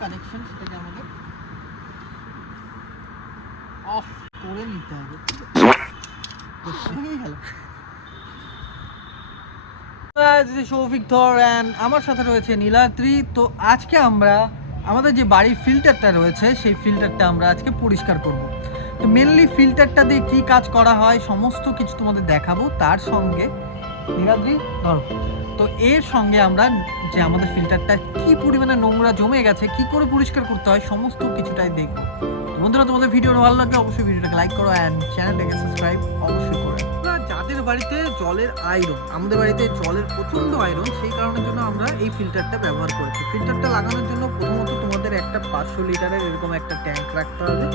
Connection সেটাকে আমাদের of করে নিতে হবে। শৌভিক ধর অ্যান্ড আমার সাথে রয়েছে নীলাদ্রি। তো আজকে আমরা আমাদের যে বাড়ির ফিল্টারটা রয়েছে সেই ফিল্টারটা আমরা আজকে পরিষ্কার করব। তো মেনলি ফিল্টারটা দিয়ে কী কাজ করা হয় সমস্ত কিছু তোমাদের দেখাবো। তার সঙ্গে নীলাদ্রি ধরো, তো এর সঙ্গে আমরা যে আমাদের ফিল্টারটা কি পরিমাণে নোংরা জমে গেছে, কি করে পরিষ্কার করতে হয় সমস্ত কিছুটাই দেখবো। বন্ধুরা, তোমাদের ভিডিওটা ভালো লাগলে অবশ্যই ভিডিওটাকে লাইক করো অ্যান্ড চ্যানেলটাকে সাবস্ক্রাইব অবশ্যই করো। যাদের বাড়িতে জলের আয়রন, আমাদের বাড়িতে জলের প্রচণ্ড আয়রন, সেই কারণের জন্য আমরা এই ফিল্টারটা ব্যবহার করেছি। ফিল্টারটা লাগানোর জন্য প্রথমত তোমাদের একটা 500 লিটারের এরকম একটা ট্যাঙ্ক রাখতে হবে।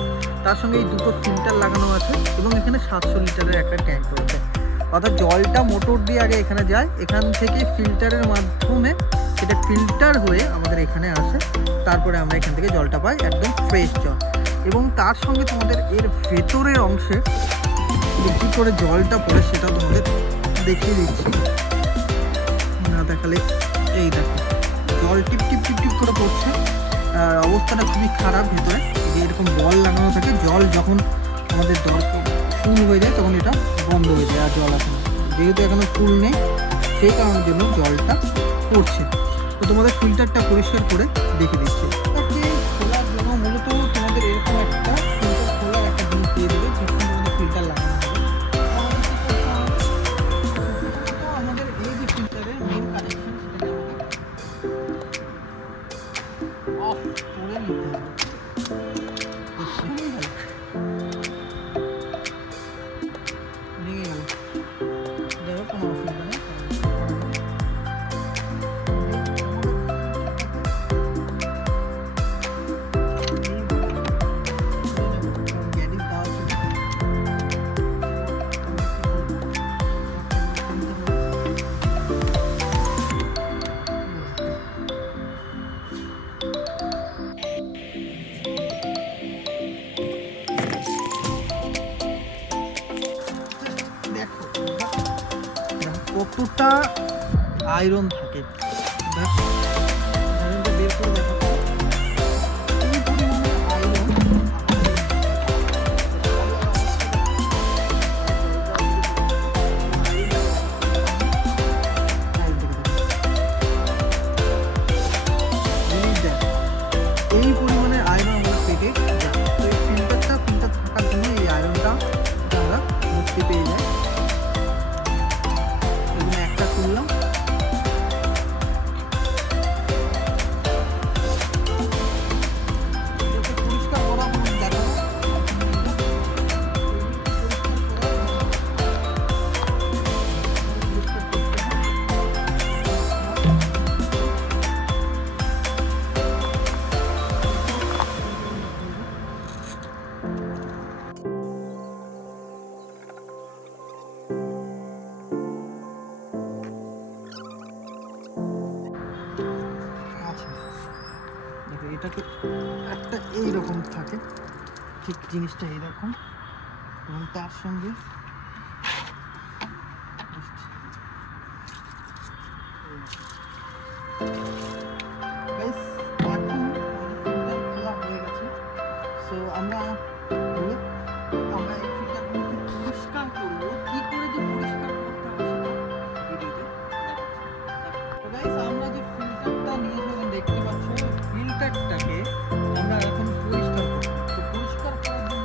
তার সঙ্গে এই দুটো ফিল্টার লাগানো আছে এবং এখানে 700 লিটারের একটা ট্যাঙ্ক রয়েছে। অর্থাৎ জলটা মোটর দিয়ে আগে এখানে যায়, এখান থেকে ফিল্টারের মাধ্যমে সেটা ফিল্টার হয়ে আমাদের এখানে আসে, তারপরে আমরা এখান থেকে জলটা পাই একদম ফ্রেশ জল। এবং তার সঙ্গে তোমাদের এর ভেতরের অংশে কী করে জলটা পড়ে সেটা তোমাদের দেখিয়ে দিচ্ছি। না দেখালে এই দেখো জল টিপ টিপ টিপ টিপ করে পড়ছে। অবস্থাটা খুবই খারাপ। ভেতরে যে এরকম বল লাগানো থাকে, জল যখন আমাদের দরকার ফুল হয়ে যায় তখন এটা বন্ধ হয়ে যায় আর জল আসে না। যেহেতু এখনো ফুল নেই সেই কারণের জন্য জলটা পড়ছে। তো তোমাদের ফিল্টারটা পরিষ্কার করে দেখে দিচ্ছি। ওকে, খোলার জন্য মূলত তোমাদের এরকম একটা ফিল্টার খোলার একটা জিনিস দিয়ে দেবে, যখন তোমাদের ফিল্টার লাগানো হবে। আমাদের এই যে ফিল্টারের মেন কানেকশন সেটাকে আমাদের অফ করে নিতে হবে। কোনো অসুবিধা নেই। কতটা আয়রন থাকে বের করে দেখাবো। এই পরিমাণে আয়রন এই পরিমাণে আয়রন আমরা পেটে যায়। তো এই ফিল্টার থাকার জন্য এই আয়রনটা আমরা মুক্তি পেয়ে যাই। একটা খুললাম, পরিষ্কার করা দেখাবো। এটাকে একটা এইরকম থাকে, ঠিক জিনিসটা এইরকম, এবং তার সঙ্গে এখন ফিল্টার খোলা হয়ে গেছে। সো আমরা এই ফিল্টারগুলোকে পরিষ্কার করবো। কী করে যে পরিষ্কার করতে হবে সেটা ভিডিওতে দেখাবো। আমরা যে ফিল্টারটা নিয়েছিলাম দেখতে পাচ্ছ, ফিল্টারটাকে আমরা এখন পরিষ্কার করব। তো পরিষ্কার করার জন্য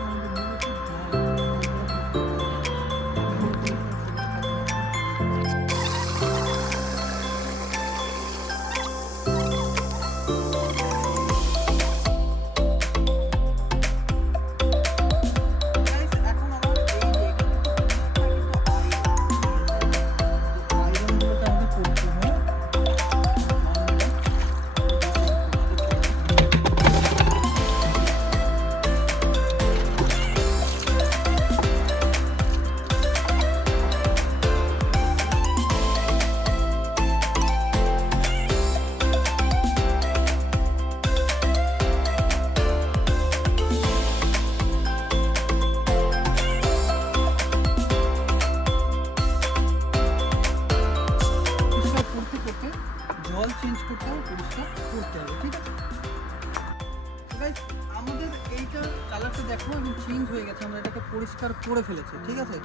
দেখো এখন চেঞ্জ হয়ে গেছে, আমরা এটাকে পরিষ্কার করে ফেলেছি। ঠিক আছে,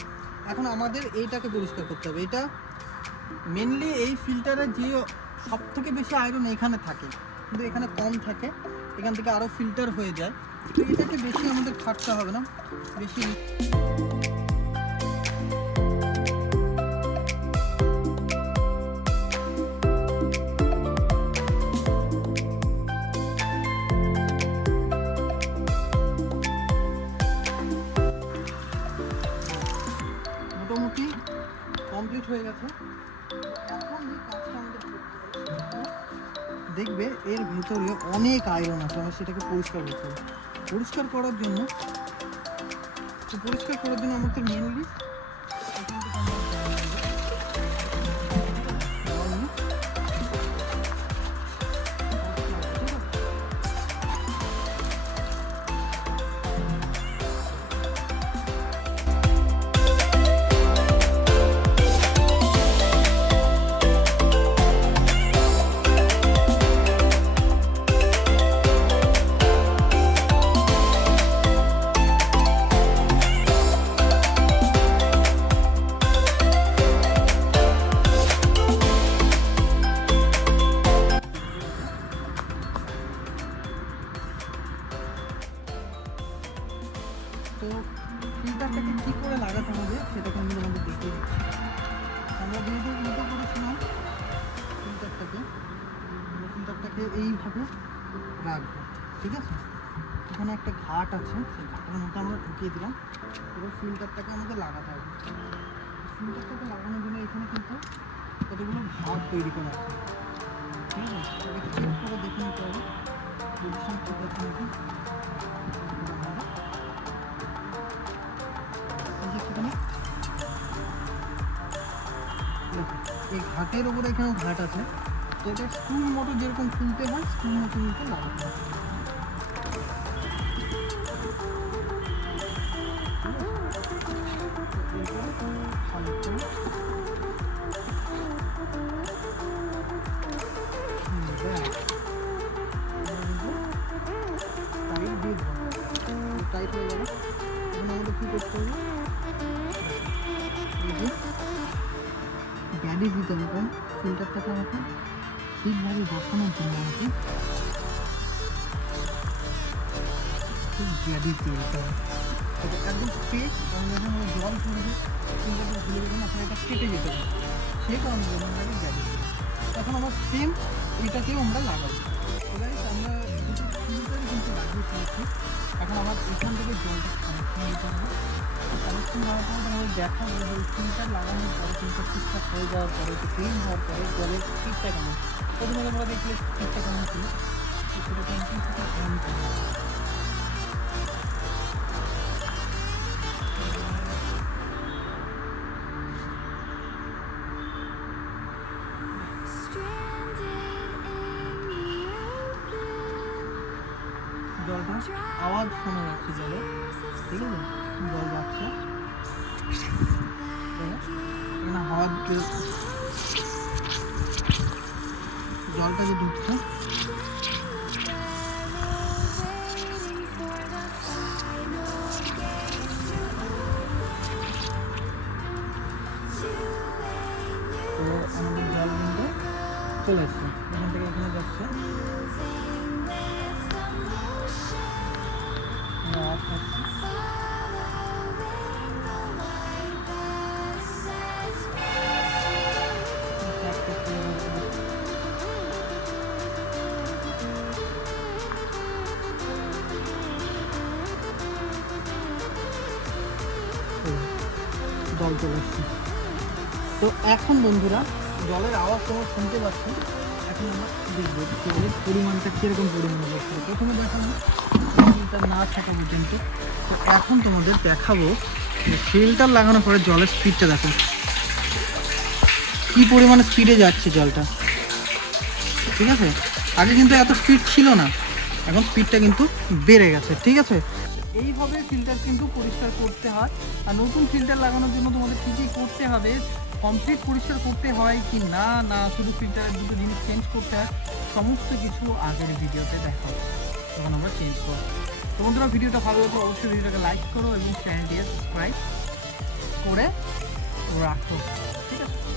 এখন আমাদের এইটাকে পরিষ্কার করতে হবে। এটা মেনলি এই ফিল্টারে যে সব থেকে বেশি আয়রন এখানে থাকে, কিন্তু এখানে কম থাকে, এখান থেকে আরও ফিল্টার হয়ে যায়। তো এটাকে বেশি আমাদের খাটতে হবে না, বেশি। মোটামুটি কমপ্লিট হয়ে গেছে। এখন যে কাজটা আমাদের করতে হবে, দেখবে এর ভেতরে অনেক আয়রন আছে, আমরা সেটাকে পরিষ্কার করতে হবে। পরিষ্কার করার জন্য আমাদের মেনলি তো ফিল্টারটাকে কী করে লাগাতে হবে সেটাকে আমি তোমাদের দেখিয়ে দিচ্ছি। আমরা যেহেতু উল্টো করেছিলাম ফিল্টারটাকে এইভাবে রাখবো। ঠিক আছে, এখানে একটা ঘাট আছে, সেই ঘাটের মধ্যে আমরা ঢুকিয়ে দিলাম। এবার ফিল্টারটাকে আমাদের লাগাতে হবে। ফিল্টারটাকে লাগানোর জন্য এখানে কিন্তু কতগুলো ভাব তৈরি করা আছে। ঠিক আছে, এটাকে চেক করে দেখে নিতে হবে পজিশন ঠিক আছে নাকি। এই ঘাটের উপরে এখানে ঘাট আছে, তো এটা স্ক্রুর মতো যেরকম খুলতে হয় স্ক্রুর মতো নিতে লাগাতে হয়। টাইট হয়ে গেল। এখন আমাদের কী করতে হবে, গ্যাডিস দিতে হবে। কারণ ফিল্টারটাকে আমাকে ঠিকভাবে বসানোর জন্য আমাকে ঠিক গ্যাডিস দিয়ে দিতে হবে। এটা একদম স্ট্রেট, কারণ যখন আমরা জল পড়বে ফিল্টারটা ভুলে যাবেন, আপনার এটা কেটে যেতে হবে, সেই কারণে জন্য আমরা গ্যাডিস দিই। এখন আমরা সেম এটাকেও আমরা লাগাবো। এবার আমরা দুটো ফিল্টারই কিন্তু লাগিয়ে ফেলেছি। এখন আমার এখান থেকে জলটা কানেকশন দিতে হবে। কানেকশন হওয়ার পরে আমাদের দেখাবো যে ফিল্টার লাগানোর পরে ফিল্টার ঠিকঠাক হয়ে যাওয়ার পরে ক্লিন হওয়ার পরে জলের স্পিডটা কেমন। প্রথমে আমরা দেখলে স্পিডটা কেমন ছিল, সেটা কিন্তু অন করবো। জলটা আওয়াজ শোনা যাচ্ছে জলে, ঠিক আছে, জল যাচ্ছে, হাওয়া জলটা যে ঢুকছে তো আমাদের জল কিন্তু চলে এসছে, এখান থেকে এখানে যাচ্ছে। জল চলে এসছে। তো এখন বন্ধুরা জলের আওয়াজ তোমরা শুনতে পাচ্ছ। এখন আমরা দেখবো জলের পরিমাণটা কীরকম পরিমাণে করতে হবে। প্রথমে দেখাবো ফিল্টার না থাকা পর্যন্ত। তো এখন তোমাদের দেখাবো যে ফিল্টার লাগানোর পরে জলের স্পিডটা দেখো কী পরিমাণে স্পিডে যাচ্ছে জলটা। ঠিক আছে, আগে কিন্তু এত স্পিড ছিল না, এখন স্পিডটা কিন্তু বেড়ে গেছে। ঠিক আছে, এইভাবে ফিল্টার কিন্তু পরিষ্কার করতে হয়। আর নতুন ফিল্টার লাগানোর জন্য তোমাদের কী কী করতে হবে, কমপ্লিট পরিষ্কার করতে হয় কি না, না শুধু ফিল্টারের দুটো জিনিস চেঞ্জ করতে হয়, সমস্ত কিছু আগের ভিডিওতে দেখা হবে, তখন আমরা চেঞ্জ করব। তো বন্ধুরা, ভিডিওটা ভালো লাগলে অবশ্যই ভিডিওটাকে লাইক করো এবং চ্যানেলটিকে সাবস্ক্রাইব করে রাখো। ঠিক আছে।